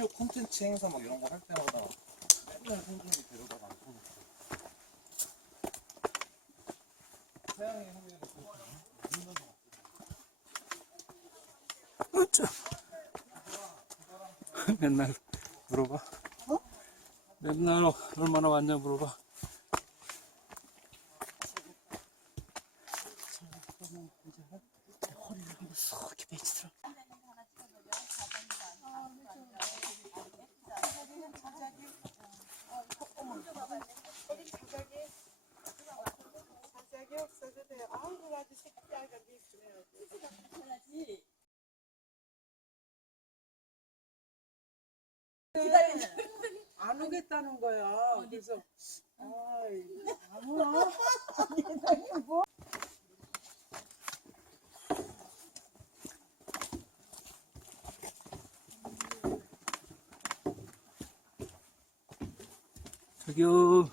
한류 콘텐츠 행사 막 이런 거 할 때마다 맨날 성준이 데려다가 안 보고 태양이 형님은 어쩌 맨날 물어봐. 어? 맨날 얼마나 왔냐 물어봐. 그러면 이제 허리를 한번 쏙 이렇게 매치더라. 자작이 없어도 돼. 아이고 아주 새끼야가 미스해야지. 안 오겠다는 거야. 그래서 아이 안 와. 저기요.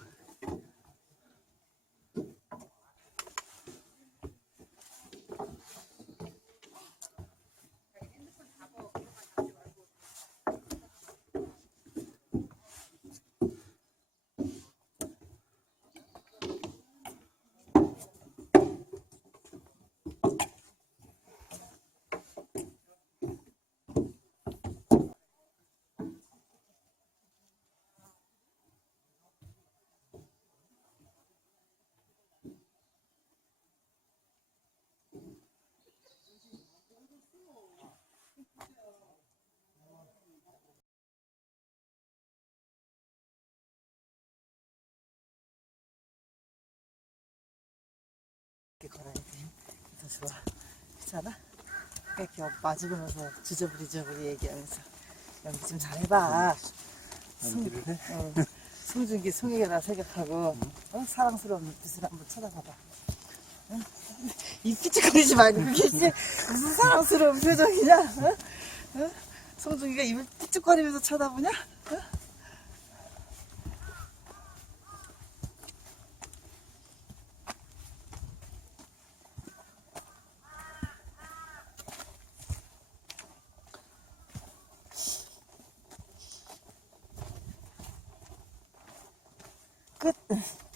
이렇게 걸어야 돼. 그래서 좋아. 그렇잖아? 이렇게 맞으면서 주저부리 얘기하면서 연기 좀 잘해봐. 연기를 해? 송중기, 송혜교라 생각하고 사랑스러운 눈빛을 한번 쳐다봐봐. 응? 이 삐죽거리지 말고 그게 이제 무슨 사랑스러운 표정이냐? 응? 응? 송중기가 입을 삐죽거리면서 쳐다보냐? 응? 끝.